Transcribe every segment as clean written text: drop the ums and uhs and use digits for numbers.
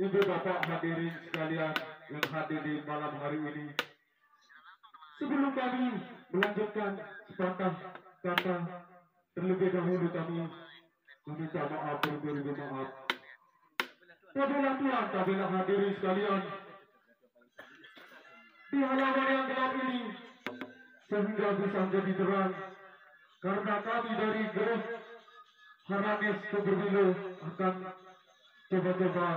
Ibu bapak hadirin sekalian yang hadir di malam hari ini. Sebelum kami melanjutkan sepatah kata, terlebih dahulu kami meminta maaf berberi maaf. Kabilah Tuhan, kabilah hadirin sekalian, di halaman yang gelap ini sehingga bisa menjadi terang, karena kami dari grup Haranis Kuburwilo akan coba-coba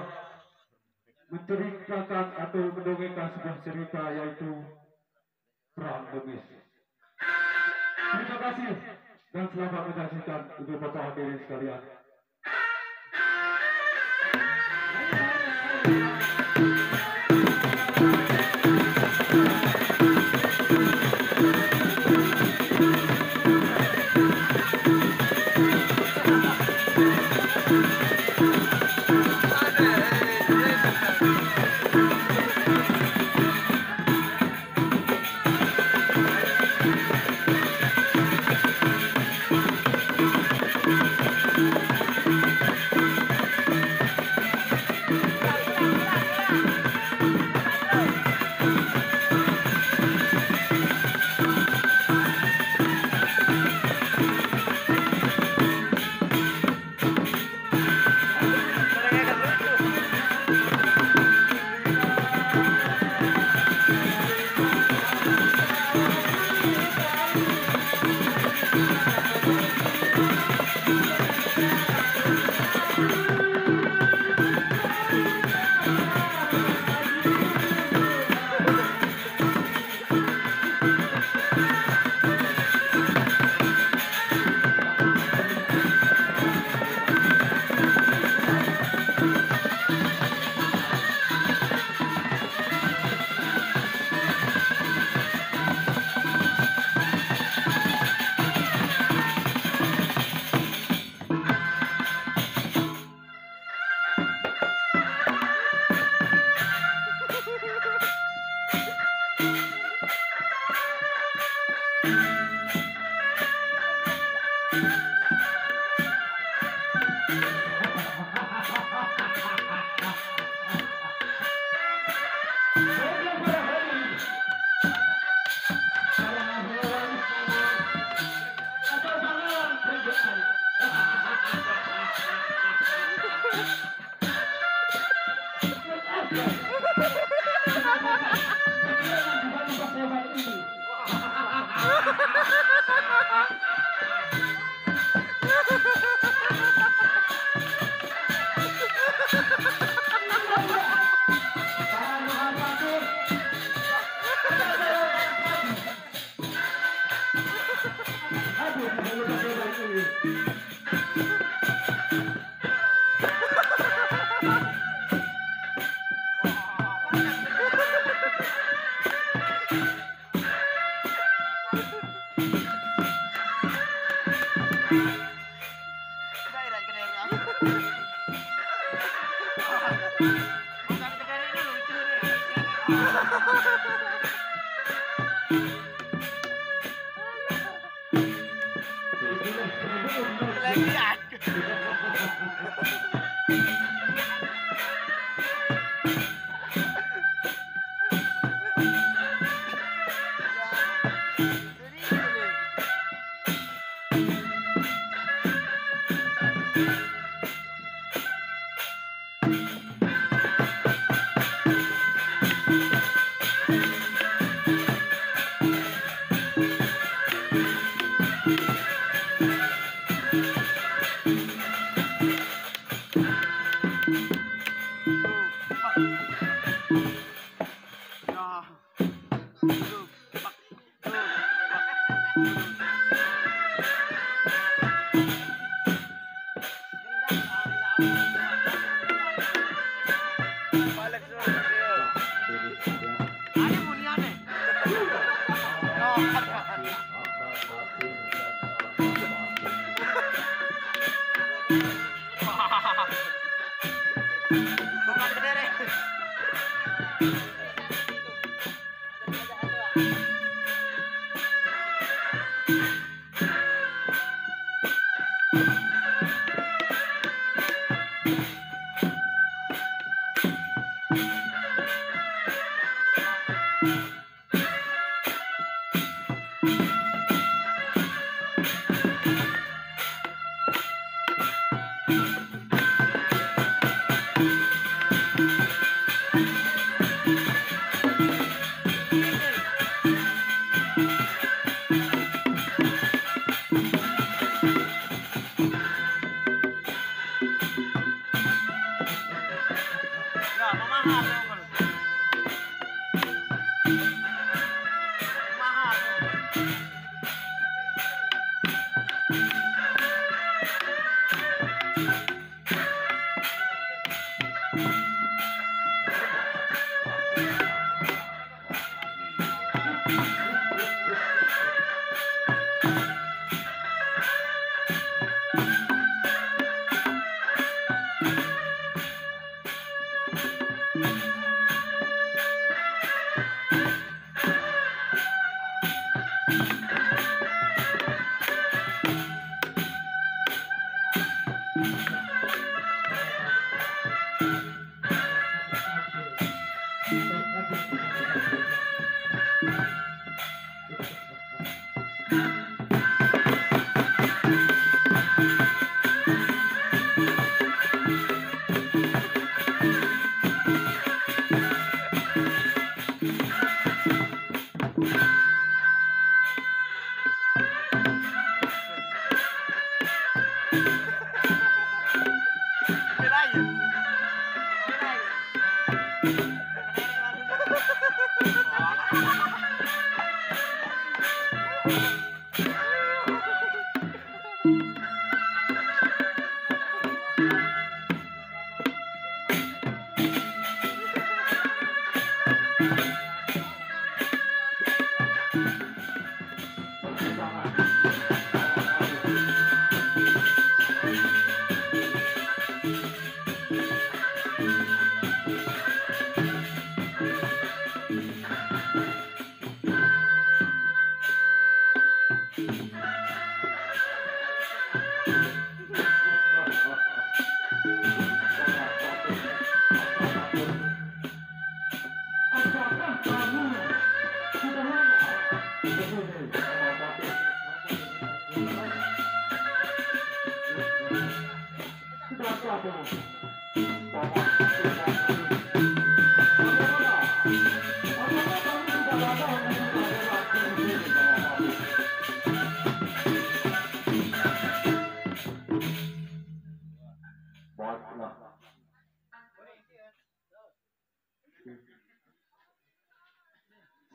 menceritakan atau mendongengkan sebuah cerita, yaitu Perang Bugis. Terima kasih dan selamat menyaksikan ibu bapak hadirin sekalian.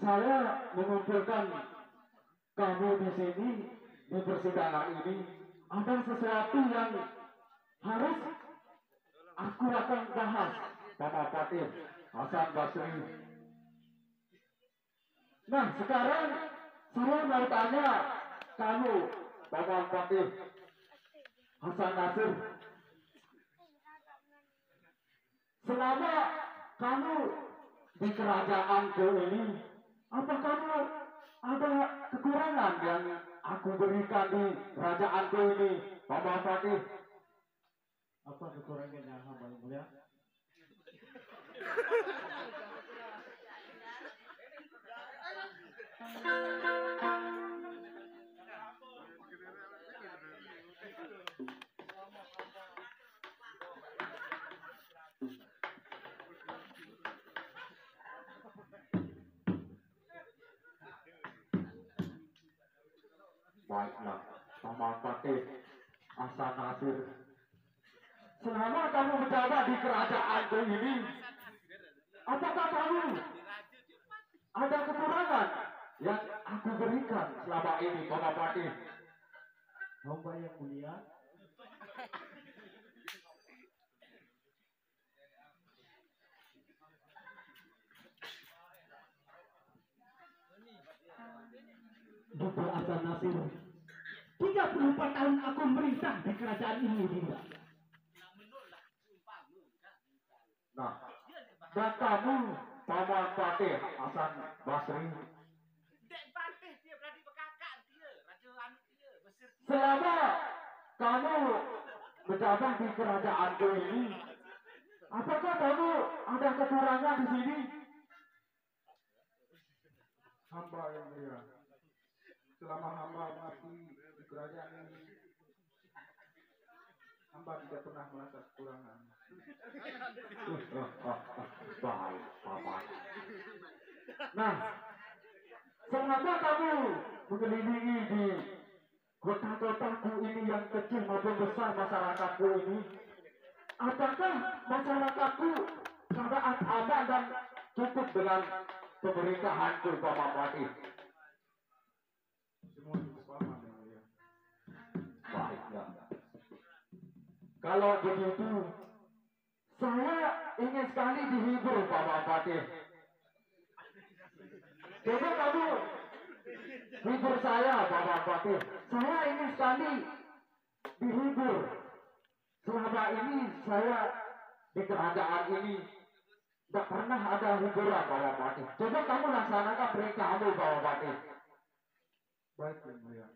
Saya mengumpulkan kamu di sini di persidangan ini, ada sesuatu yang harus aku akan bahas, Bapak Fatih Hasan Basri. Nah, sekarang saya mau tanya kamu, Bapak Fatih Hasan Nasir, selama kamu di kerajaanku ini, apa kamu ada kekurangan yang aku berikan di kerajaanku ini, Bapak Fatih? Apa kekurangannya hamba yang mulia? Baiklah, Bapak Fatih Hasan Nasir, selama kamu menjabat di kerajaanku ini, apakah kamu ada kekurangan yang aku berikan selama ini, Bapak Fatih? Hamba yang mulia, Bapak Hasan Nasir, 34 tahun aku memerintah di kerajaan ini, Dinda. Nah, dan kamu, Bapak Fatih Hasan Basri, selama kamu menjabat di kerajaanku ini, apakah kamu ada kekurangan di sini? hamba yang mulia, selama hamba mengabdi di kerajaan ini, hamba tidak pernah merasa kekurangan. Baik, Bapak. Nah, selama kamu mengelilingi di kota-kotaku ini yang kecil maupun besar masyarakatku ini, apakah masyarakatku sangat aman dan cukup dengan pemerintahanku, Bapak Bupati? Semua cukup aman yang mulia. Baiklah. Kalau begitu, saya ingin sekali dihibur, Bapak Bupati. Coba kamu hibur saya, Bapak Bupati. Saya ingin sekali dihibur. Selama ini saya di kerajaan ini tidak pernah ada hiburan, Bapak Bupati. Coba kamu laksanakan perintahmu, Bapak Bupati. Baik yang mulia.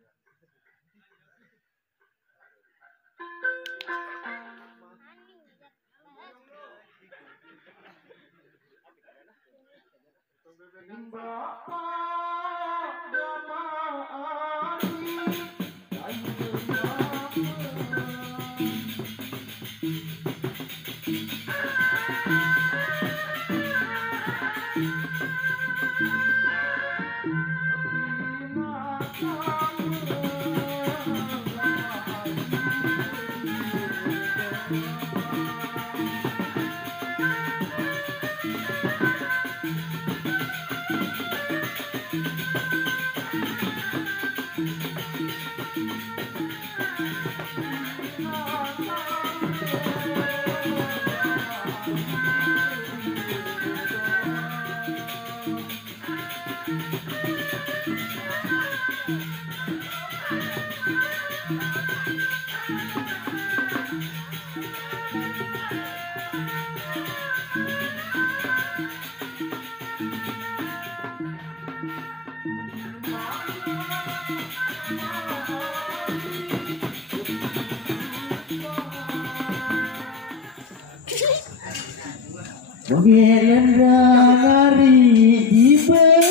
Gerendra ngari diberi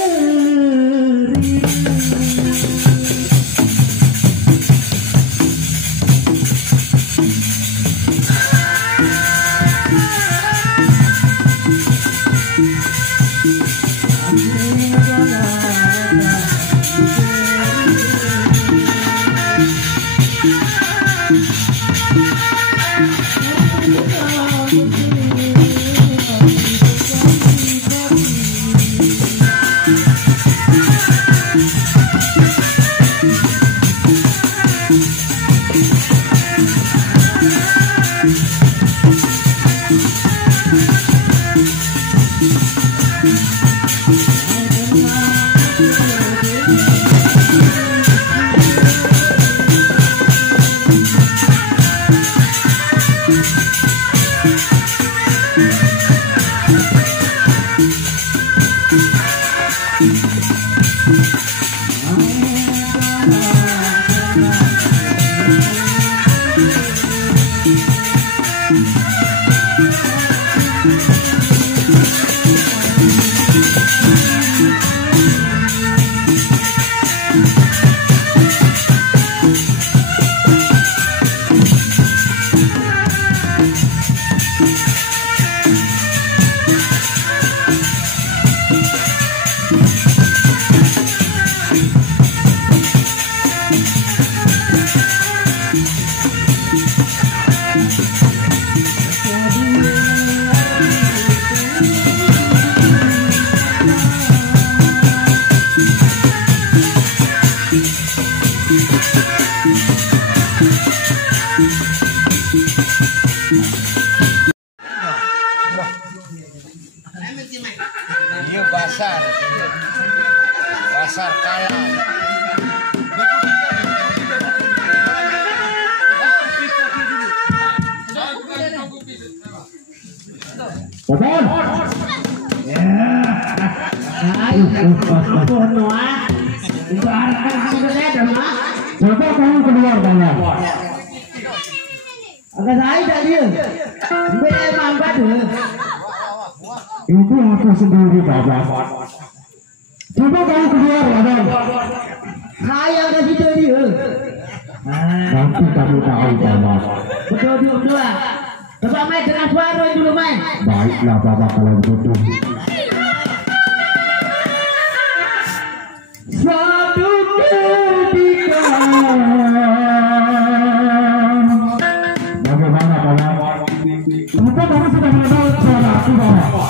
Iya pasar kalah. Coba kamu keluar banyak. Agak saya tak dia. Memang pada. Itu aku sendiri, Bapak. Coba kamu keluar, Adam. Saya kasih tahu dia. Nanti kamu tahu, Bapak. Betul dua. Coba main dengan suara dulu main. Baiklah, Bapak kalau begitu. Suatu ketika. Bagaimana, Bapak? Bapak baru sudah mengenal suara aku, Bapak.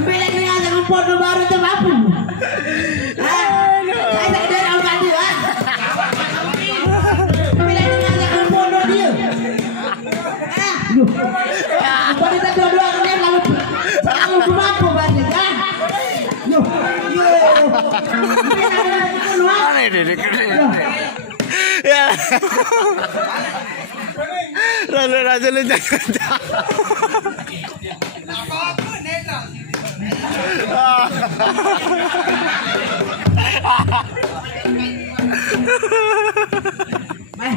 Bilang ni ada foto baru tu apa? Saya tak ada orang dia. Bilang ni ada foto dia. Apa dia dua-dua ni lalu kenapa balik? Yo. Mana dia ya. Raja lu jangan.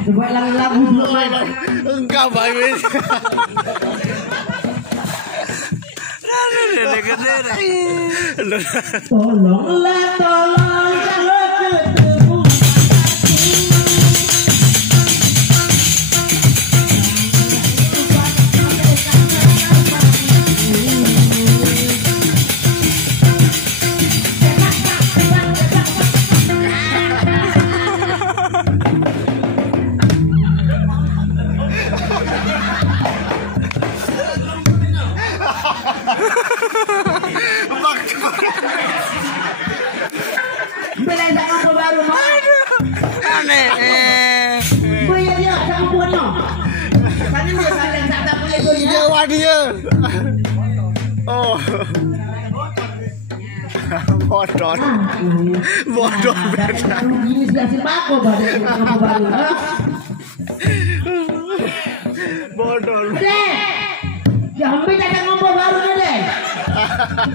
Buat lagu dulu main. Enggak bagus. Tolonglah tolong jangan ketemu. Belain tak apa baru mah. Aneh. Boleh dia tak apa no. Kan dia saling tak boleh dia. Jawa dia. Oh. Bodoh. Bodoh. Ini sudah sembako apa baru. Bodoh. Deh. Ya ambil tak ngomong baru ni deh.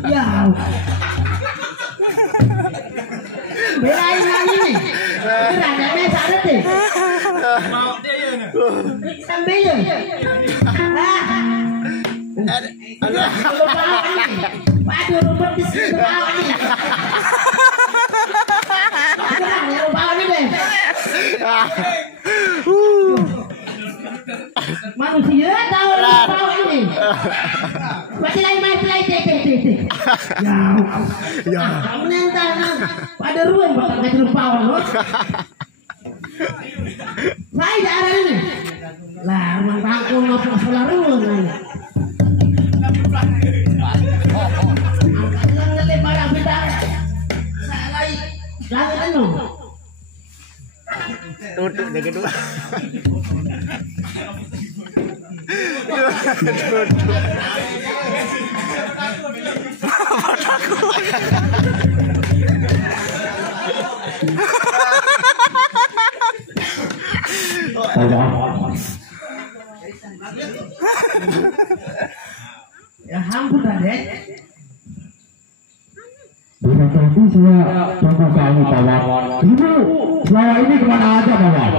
Ya. Belain lagi ni. Kerana ni tak ada deh. Sambil je. Aduh, rumput di sini bawah ni. Kerana bawah ni deh. Manusia tahu bawah ni. Macam lain main play teh. Ya. Kamu nanti pada ruang bakal kacau bawah lo. Hai daerah ini. Lah, mang bangku ngapa sekolah ruang ini. Angkatnya ngelebar kita. Salai. Langit anu. Duduk dia kedua. Ya hampir Raden. Dengan tentu saya tunggu kamu kawan. Ibu, selama ini kemana aja kawan?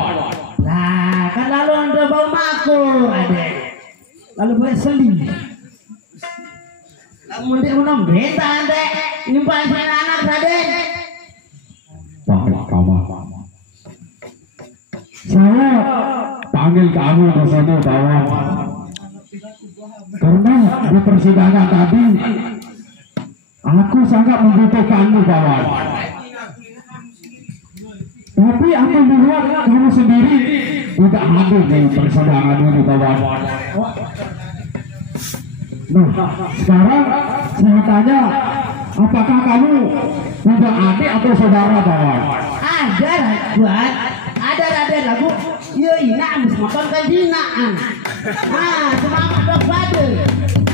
Lah, kan lalu anda bawa makul, Raden. Lalu boleh seli. Lalu dia menang beta anda. Ini paling anak Raden. Panggil kamu. Saya panggil kamu ke sini kawan. Karena di persidangan tadi aku sangat membutuhkanmu kawan. Tapi aku melihat kamu sendiri tidak hadir di persidangan ini kawan. Nah, sekarang saya tanya, apakah kamu punya adik atau saudara kawan? Ada buat, ada Raden lagu. Iya ina habis motor kan dinaan. Nah, semangat dok pada.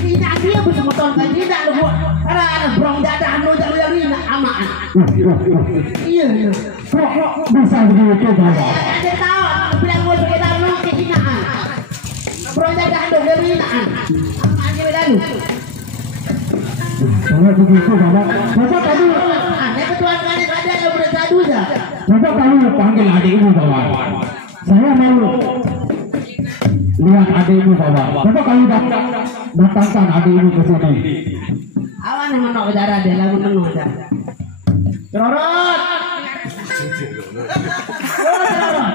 Ina dia habis motor kan dinaan lagu. Karena ada brong dadah anu jadi ina aman. Iya. Kok bisa begitu kawan? Ada tahu bilang mau kita anu ke dinaan. Brong dadah anu jadi inaan. Aman dia lalu. Kalau begitu kawan, coba kamu, Ada ketuaan kan ada yang bersatu dah. coba kamu panggil adikmu kawan. Saya mau lihat adikmu kawan. Coba kamu datangkan adikmu ke sini. Awan yang menok darah dia lagu menok dah. Cerorot. Oh cerorot.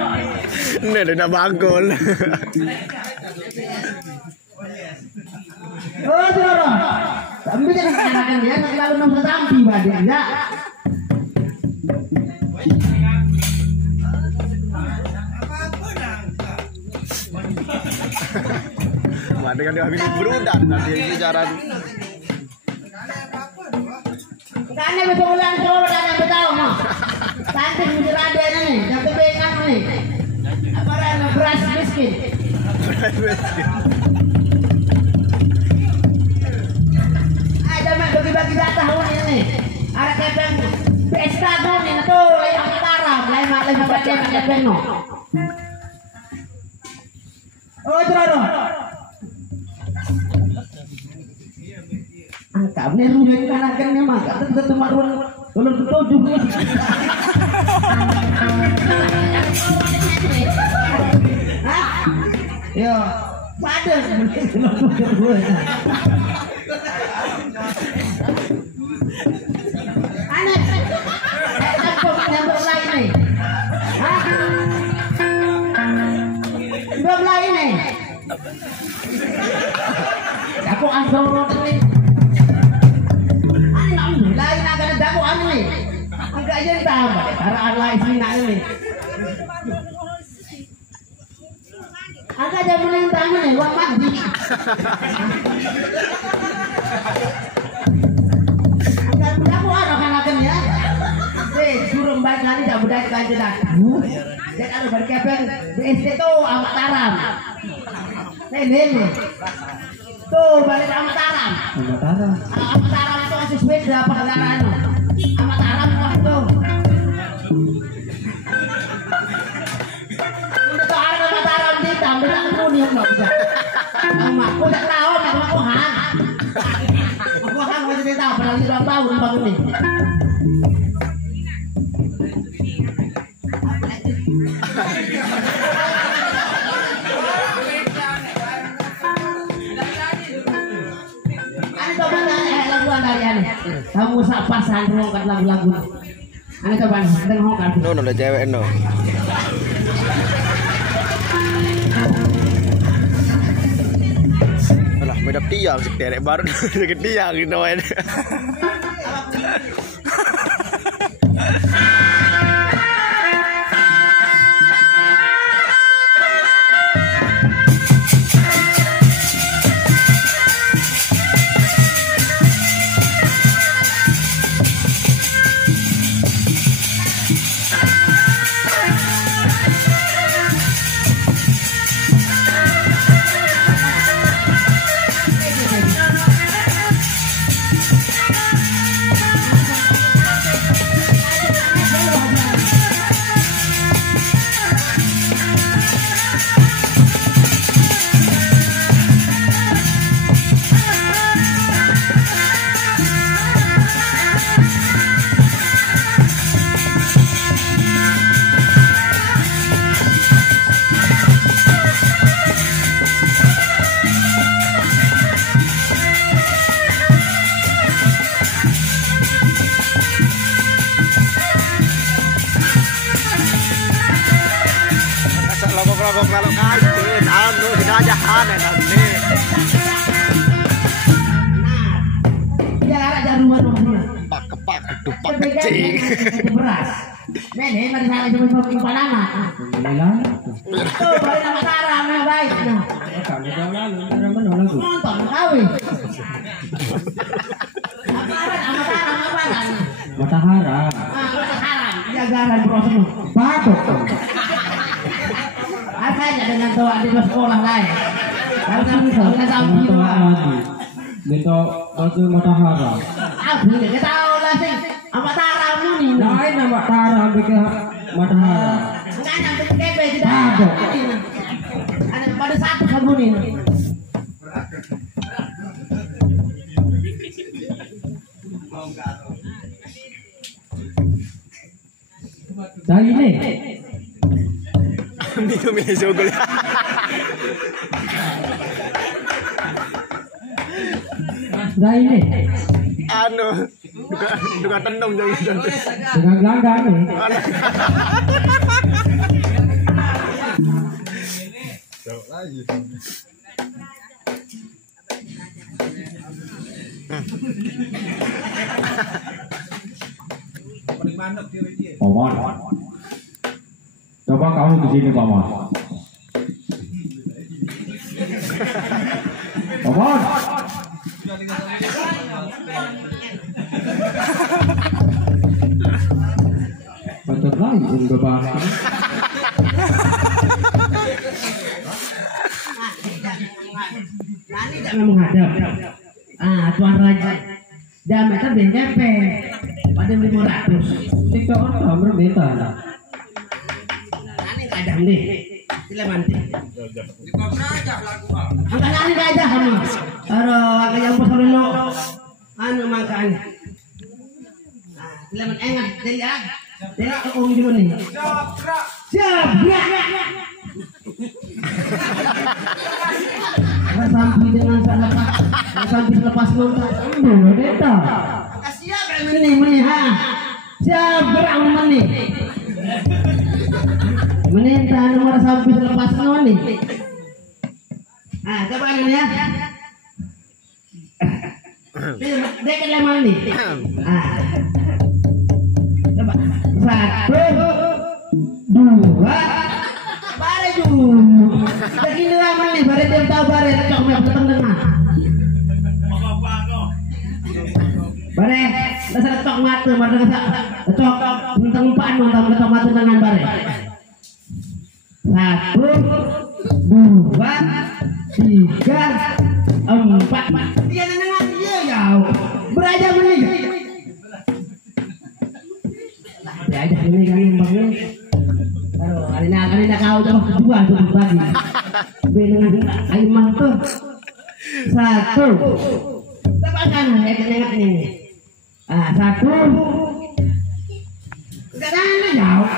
Ini dia nak bangkul. Oh cerorot. Tapi jangan katakan dia nak lalu nong sesampi badik ya. Mana kan dia habis berudat nanti bicara. Karena betul ulang coba dan betul mah. Cantik mesti ada nih, tapi bengan nih. Apa yang beras miskin. Ada mah bagi-bagi jatah ini. Ada kepeng pesta nih tuh yang utara, lain bagian beno. Oh ceroro. Angkat nih rujuk kanakan nih mah, kata cuma ruang ulun ketujuh nih. Yo, pada aneh, nyambung lain nih. Nyambung lain nih. Aku asal nih. Lain agak daku anu nih. Agak aja ditambah. Karena lain sini nih. Agak aja melintang nih, wah mandi. Agak daku anu kan akan ya. Suruh mbak kali tak budaya kaji dah. Dia kalau berkepeng BSD tuh amat taram. Nih. Tuh balik amat taram. Amat taram itu masih beda apa kendaraan. Amat taram waktu. Udah tuh ada amat taram ditambah aku nih nggak bisa. Aku tak tahu nak aku hang. Aku hang masih tidak tahu pernah 2 tahun bangun nih. Kamu sapa sandro kan lagu-lagu. Ane coba tengok kan. No ada cewek no. Alah, medap tiang sih derek baru deket tiang gitu kan. kalau kain anu kejajahan nanti. Ya ada rumah-rumahnya. Kepak kedupak kecing. Beras. Mene mari sana cuma panama. Tuh, balik nama Sarah, yang baik. Nonton kawin. Matahara. Matahara. Jagaran proses. Batuk. Asalnya dengan doa di sekolah lain. Kalau kami sampai lagi. Bentuk batu matahara. Aku tidak tahu lah sih. Matahara muni. Lain nama matahara bikin matahara. Enggak nyampe kebe tidak. Ada pada satu kamu ini. Dah ini. Minum ini sogol. Dah ini. Anu, juga tenung jangan. Dengan gelanggang nih. Paman, coba kamu ke sini, Paman. Paman. Patut lagi untuk bahasa. Nani tidak mau menghadap. Tuan Raja. Jam itu BJP. Pada 500. Tiga orang berbeda. Nani kadang deh. Sila manti. Angkat nani aja kamu. Kalau yang besar dulu. Anu makan. Sila man engat. Jadi dulu nih. Siap. Sampai dengan sampai lepas nonton. Beda. Siap meni ha. Siap berang meni. Menita nomor sampai lepas nonton nih. Coba ini ya. Dekat lemah nih. Coba 1, 2. Bare dulu. Begini lama nih, bare dia tahu bare cocok me tengah. Bare, dasar cocok mata, mata cocok tentang pan tentang cocok mata dengan bare. 1, 2, 3, 4. Dia dengan dia jauh. Beraja meni. Beraja meni kan bang. Karena kau coba kedua tuh lagi. Dengan air mantul. 1. Tebakan ingat ini. 1. Jangan jauh.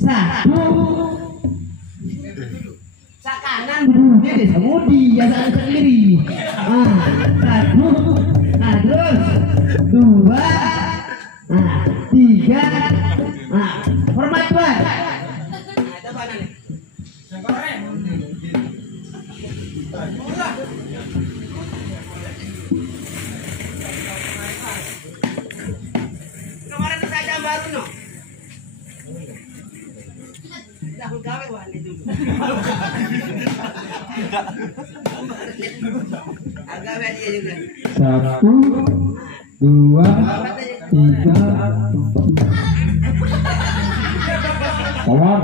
1. Sakanan bunyinya di semudi ya sendiri. 1. Terus 2. 3. Hormat Tuhan. Coba nih. Kemarin saya baru no. Dah gawe wah itu. Agak dia juga. 1, 2, 3. Paman.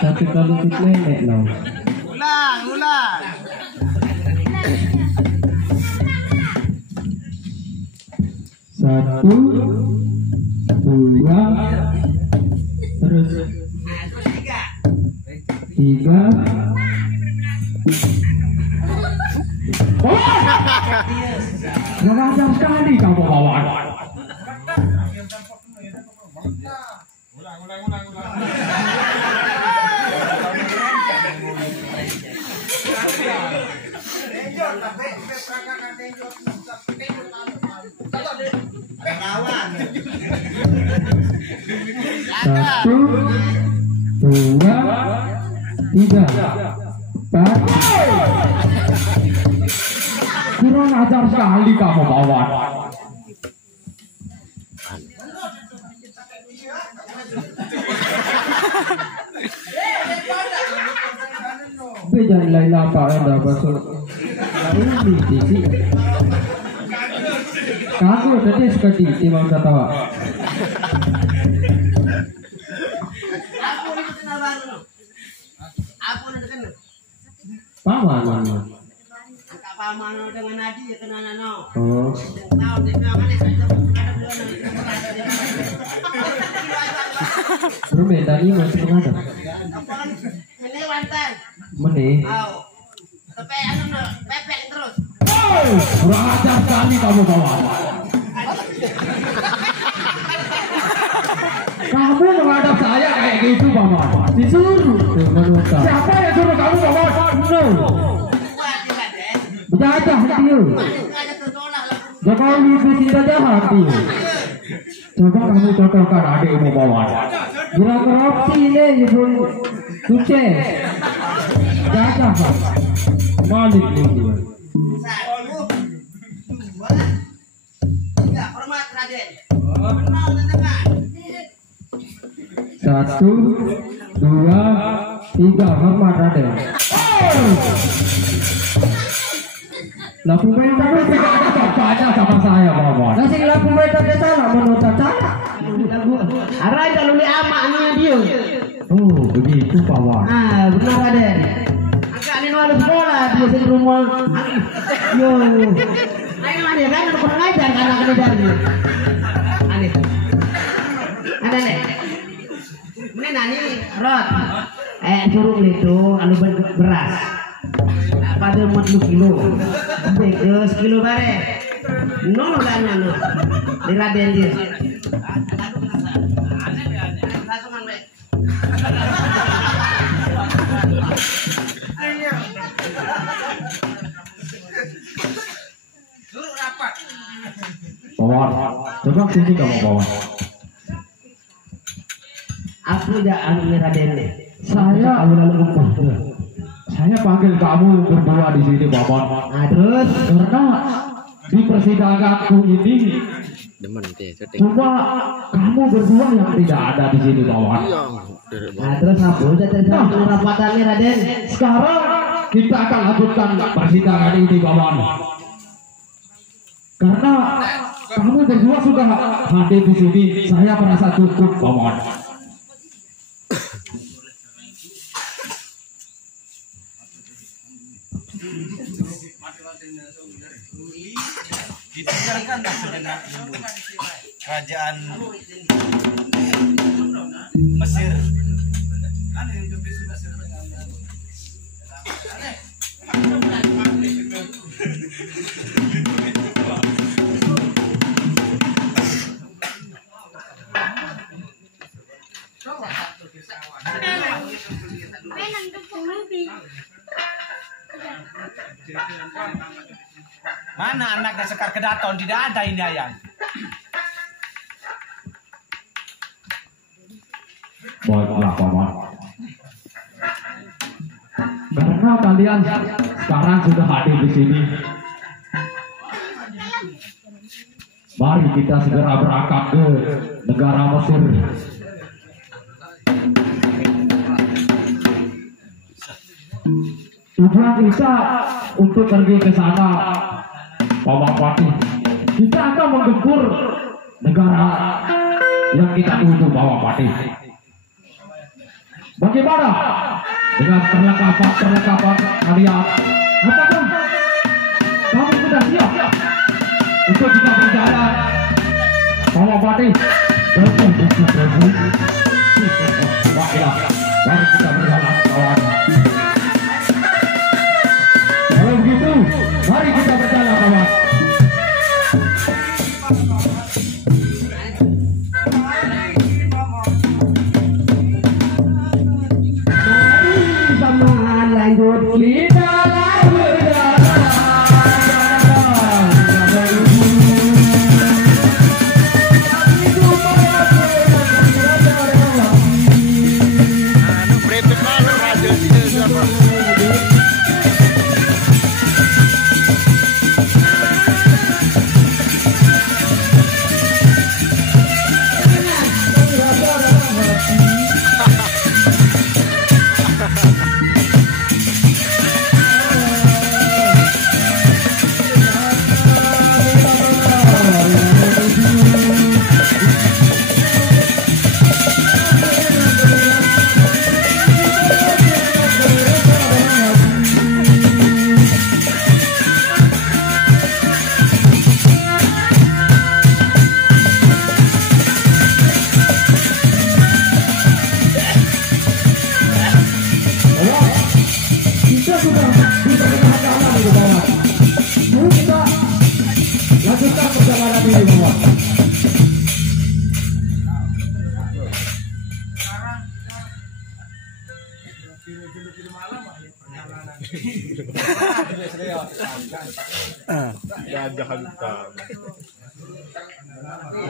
Tapi kalau kita nenek no. Ulang. 1, 2, terus 3. Mengajar sekali kamu kawan. Rawa. Satu, dua, tiga, empat. Kurang ajar sekali kamu kawan. Jangan lain apa anda masuk ini sih. Kamu tadi sekali timang kata. Paman. Paman dengan Nadi ya kenal no. Oh. Tahu dia mana Bermain tadi masih menghadap. Ini wantan. Mene. Au. Tapi anu no, pepek terus. Kurang ajar sekali kamu kawan. Kamu menghadap saya kayak gitu paman. Disuruh. Siapa yang suruh kamu paman? No. Berjajah dia. Jokowi bercinta jahat dia. Coba kamu cocokkan adikmu paman. Kira korupsi ini ibu sukses. Jajah pak. Malik dia. 1, 2, 3 hormat Raden. Lah pemain tadi tidak ada bapaknya sama saya paman. Lah sing lah pemain tadi salah menurut saya. Arai kalau li amaknya dia. Oh begitu paman. Ah benar Raden. Agak nih walau sekolah dia di rumah. Yo. Ayo ada kan kurang ajar karena kena dari. Aneh. Ada nih. Ini nani rot. Suruh itu alu beras. Pada 40 kilo. Beres kilo bare. No lanya no. Di Raden dia. Pawan, coba sini kamu pawan. Aku udah anu Raden deh. Saya panggil kamu berdua di sini paman. Nah terus Karena di persidanganku ini cuma kamu berdua yang tidak ada di sini paman. nah terus apa udah terjadi rapatannya Raden. Sekarang kita akan lanjutkan persidangan ini paman. Karena kamu berdua sudah hadir di sini, saya merasa cukup paman. Ditinggalkan sejenak kerajaan Mesir. Mana anaknya Sekar Kedaton? Tidak ada ini ayang. Baiklah paman. Karena kalian sekarang sudah hadir di sini, mari kita segera berangkat ke negara Mesir. Tujuan kita untuk pergi ke sana, Paman Pati. Kita akan menggempur negara yang kita tuju, Paman Pati. Bagaimana dengan perlengkapan kalian? Apakah kamu sudah siap untuk kita berjalan, Paman Pati? Baiklah, mari kita berjalan, kawan. Kalau begitu, mari kita berjalan, kawan. Lanjut Kita berjalan.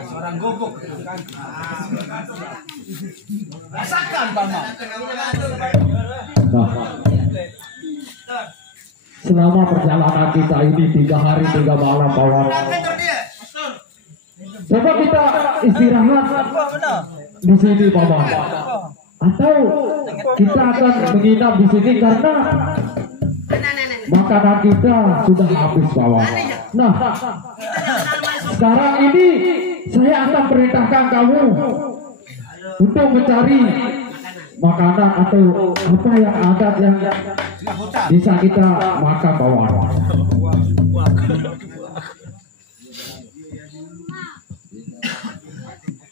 Seorang gubuk kan. Rasakan Paman. Nah, selama perjalanan kita ini 3 hari 3 malam bahwa coba kita istirahat di sini Paman, atau kita akan menginap di sini karena makanan kita sudah habis Paman. Nah, sekarang ini saya akan perintahkan kamu untuk mencari makanan atau apa yang ada yang bisa kita makan Paman.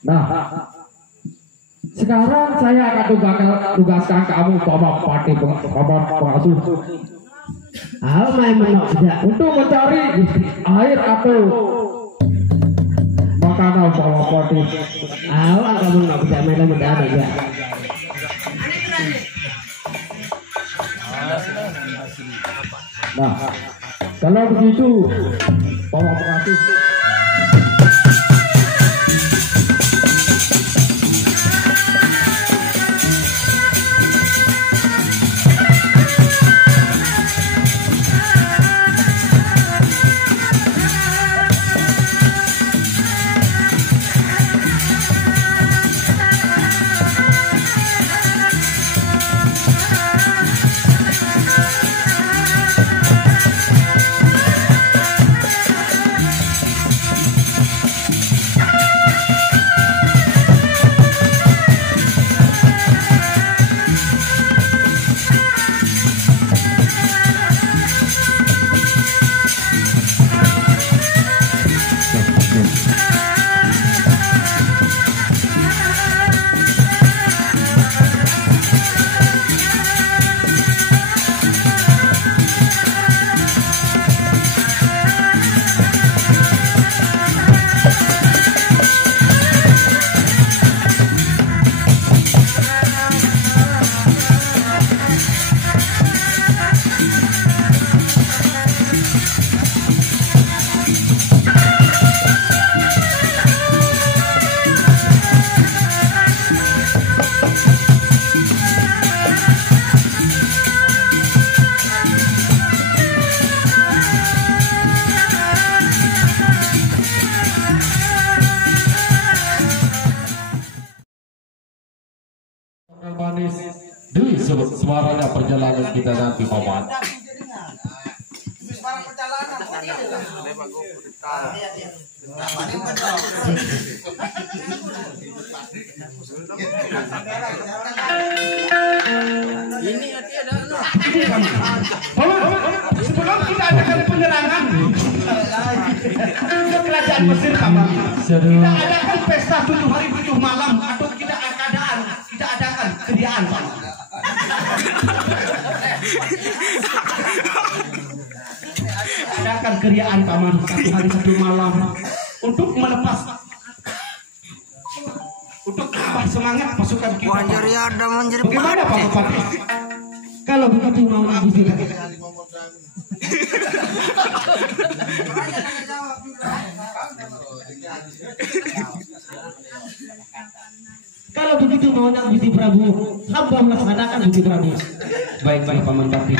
Nah, sekarang saya akan tugaskan kamu Paman Pati Paman pengasuh untuk mencari air atau makanan Paman Pati. Kamu nggak bisa main mendadak ya. Nah, kalau begitu Paman pengasuh, manis di suaranya perjalanan kita nanti Paman. Sebelum kita adakan penyerangan ke kerajaan Mesir Paman, kita adakan pesta 7 hari 7 malam atau kita adakan kediaan Paman. Adakan keriaan Paman 1 hari 1 malam untuk melepas, untuk tambah semangat pasukan kita. Bagaimana Pak Bupati? Kalau begitu mau diisi. Kalau begitu maunya Gusti Prabu, hamba melaksanakan Gusti Prabu. Baik Paman Pati.